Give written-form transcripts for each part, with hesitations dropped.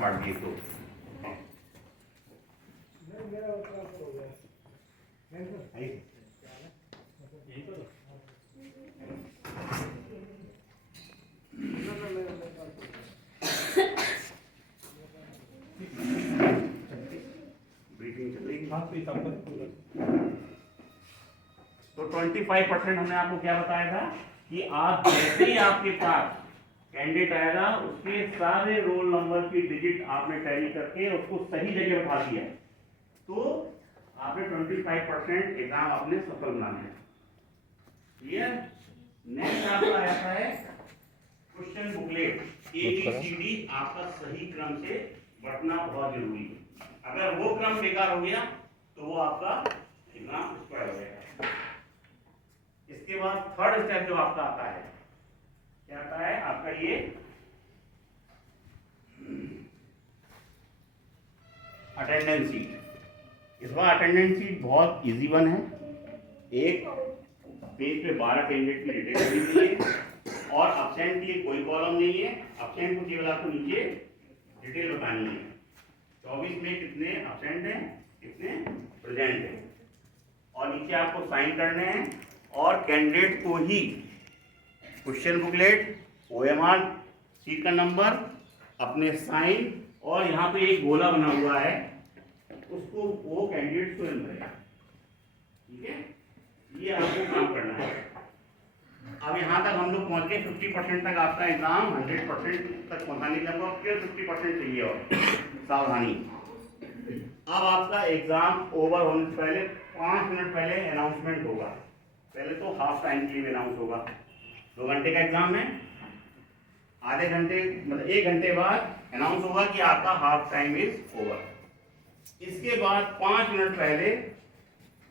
काट दिए तो ब्रीथिंग चल रही तो 25% हमने आपको क्या बताया था कि आप जैसे ही आपके पास कैंडिडेट आएगा उसके सारे रोल नंबर की डिजिट आपने टैली करके उसको सही जगह बैठा दिया तो आपने 25% एग्जाम आपने सफल बनाना है। क्लियर? नेक्स्ट आपका आता है क्वेश्चन बुकलेट ABCD आपका सही क्रम से बटना बहुत जरूरी है। अगर वो क्रम बेकार हो गया तो वो आपका एग्जाम एक्सपायर हो जाएगा। इसके बाद थर्ड स्टेप जो आपका आता है क्या आता है आपका ये अटेंडेंस शीट। इस बार अटेंडेंस शीट बहुत इजी वन है। एक पेज पे 12 कैंडिडेट की डिटेल दी हुई है और अब्सेंट के लिए कोई कॉलम नहीं है। अब्सेंट को केवल आपको नीचे डिटेल बतानी है 24 में कितने अब्सेंट हैं कितने प्रेजेंट हैं और नीचे आपको साइन करने हैं और कैंडिडेट को ही क्वेश्चन बुकलेट OMR शीट का नंबर अपने साइन और यहाँ पे एक गोला बना हुआ है उसको वो कैंडिडेट स्वयं करेगा। ठीक है, ये आपको काम करना है। अब यहाँ तक हम लोग पहुँच गए 50% तक आपका एग्जाम 100% तक पहुँचाने के लिए फिर 50% चाहिए और सावधानी। अब आपका एग्जाम ओवर होने से पहले 5 मिनट पहले अनाउंसमेंट होगा। पहले तो हाफ टाइम के लिए अनाउंस होगा। 2 घंटे का एग्जाम है, आधे घंटे मतलब 1 घंटे बाद अनाउंस होगा कि आपका हाफ टाइम इज ओवर। इसके बाद 5 मिनट पहले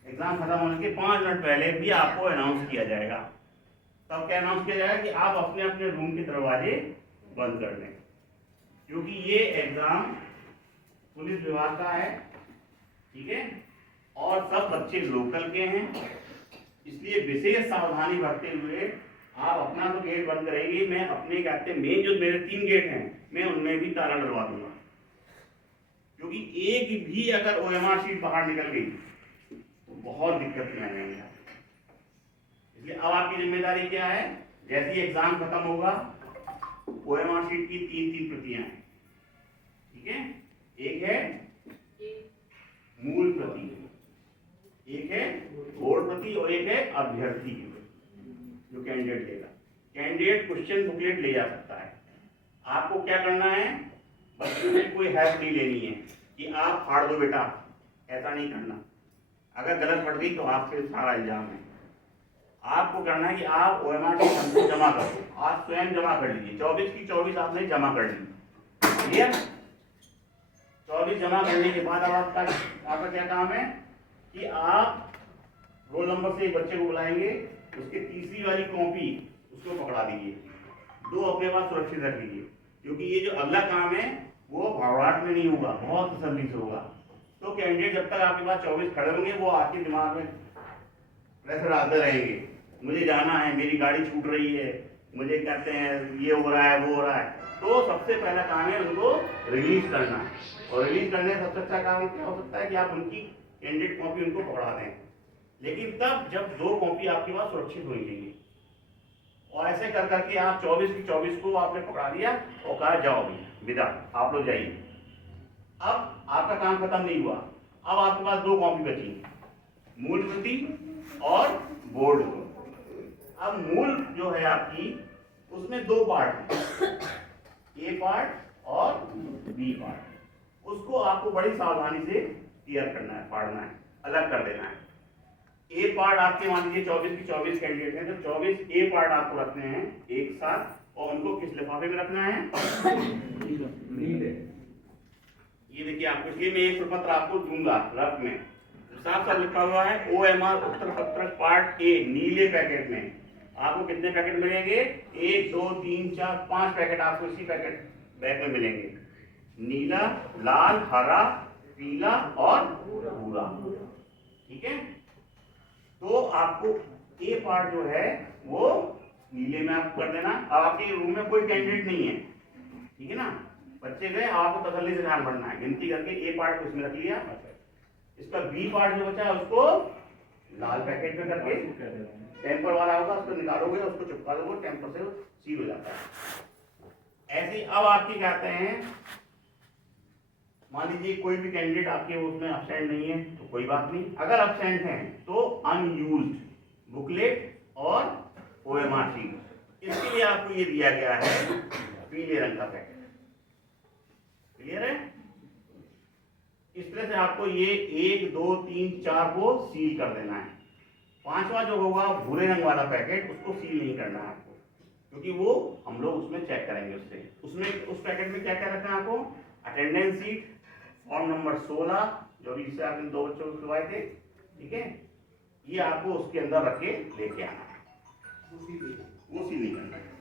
एग्जाम खत्म होने के 5 मिनट पहले भी आपको अनाउंस किया जाएगा। तब क्या अनाउंस किया जाएगा कि आप अपने अपने रूम के दरवाजे बंद कर दें क्योंकि ये एग्जाम पुलिस विभाग का है। ठीक है, और सब बच्चे लोकल के हैं इसलिए विशेष सावधानी बरतते हुए आप अपना तो गेट बंद करेंगे। मैं अपने कहते मेन जो मेरे 3 गेट हैं मैं उनमें भी ताला डलवा दूंगा क्योंकि एक भी अगर OMR शीट बाहर निकल गई तो बहुत दिक्कत में आ जाएंगे। इसलिए अब आपकी जिम्मेदारी क्या है, जैसे ही एग्जाम खत्म होगा OMR शीट की 3 प्रतियां हैं। ठीक है, एक है मूल प्रति, एक है बोर्ड प्रति और एक है अभ्यर्थी जो कैंडिडेट लेगा। कैंडिडेट क्वेश्चन बुकलेट ले जा सकता है। आपको क्या करना है, बच्चों से कोई हेल्प नहीं लेनी है कि आप फाड़ दो बेटा, ऐसा नहीं करना। अगर गलत पड़ गई तो आप पे सारा इल्जाम है। आपको करना है कि आप OMR शीट जमा कर दो, आप स्वयं जमा कर लीजिए। 24 की 24 आपने जमा कर ली। क्लियर? 24 जमा करने के बाद अब आपका क्या काम है कि आप रोल नंबर से एक बच्चे को बुलाएंगे, उसके तीसरी वाली कॉपी उसको पकड़ा दीजिए, 2 अपने पास सुरक्षित रख लीजिए क्योंकि ये जो अगला काम है वो भड़ाट में नहीं होगा, बहुत तसल्ली से होगा। तो कैंडिडेट जब तक आपके पास 24 खड़े होंगे वो आपके दिमाग में प्रेशर आते रहेंगे, मुझे जाना है, मेरी गाड़ी छूट रही है, मुझे कहते हैं ये हो रहा है वो हो रहा है। तो सबसे पहला काम है उनको रिलीज करना और रिलीज करने का सबसे अच्छा काम क्या हो सकता है कि आप उनकी कैंडिडेट कॉपी उनको पकड़ा दें, लेकिन तब जब 2 कॉपी आपके पास सुरक्षित होनी चाहिए। और ऐसे कर करके आप 24 की 24 को आपने पकड़ा दिया और कहा जाओ भी विदा, आप लोग जाइए। अब आपका काम खत्म नहीं हुआ, अब आपके पास 2 कॉपी बची, मूल प्रति और बोर्ड। अब मूल जो है आपकी उसमें 2 पार्ट हैं, A पार्ट और B पार्ट। उसको आपको बड़ी सावधानी से क्लियर करना है, फाड़ना है, अलग कर देना है। A पार्ट आपके मान लीजिए 24 की 24 कैंडिडेट हैं तो 24 A पार्ट आपको रखने हैं एक साथ और उनको किस लिफाफे में रखना है, नीले। ये देखिए आपको, इसलिए मैं एक प्रपत्र आपको दूंगा रफ में, साफ साफ लिखा हुआ है OMR उत्तर पत्रक पार्ट A नीले पैकेट में। आपको कितने पैकेट मिलेंगे, 1 2 3 4 5 पैकेट आपको इसी पैकेट बैग में मिलेंगे, नीला, लाल, हरा, पीला और भूरा। ठीक है, तो आपको A पार्ट जो है वो नीले में आपको कर देना। अब आपके रूम में कोई कैंडिडेट नहीं है, ठीक है ना, बच्चे गए, आपको तसल्ली से ध्यान पढ़ना है, गिनती करके ए पार्ट को इसमें रख लिया, इसका बी पार्ट जो बचा उसको लाल पैकेट में करके टेम्पर वाला होगा उसको निकालोगे, उसको चिपका दोगे, टेम्पर से सील हो जाता है। ऐसे अब आपकी कहते हैं, मान लीजिए कोई भी कैंडिडेट आपके उसमें अब्सेंट नहीं है तो कोई बात नहीं, अगर अब्सेंट है तो अनयूज्ड बुकलेट और ओएमआर शीट, इसके लिए आपको ये दिया गया है पीले रंग का पैकेट। क्लियर है? इस तरह से आपको ये 1 2 3 4 को सील कर देना है। पांचवा जो होगा भूरे रंग वाला पैकेट, उसको सील नहीं करना है आपको, क्योंकि वो हम लोग उसमें चेक करेंगे उससे। उसमें उस पैकेट में क्या क्या रखना है आपको? अटेंडेंस शीट, फॉर्म नंबर 16 जो भी इससे आपने 2 बच्चों को खिलवाए थे, ठीक है, ये आपको उसके अंदर रख के लेके आना है, वो सील नहीं करना है।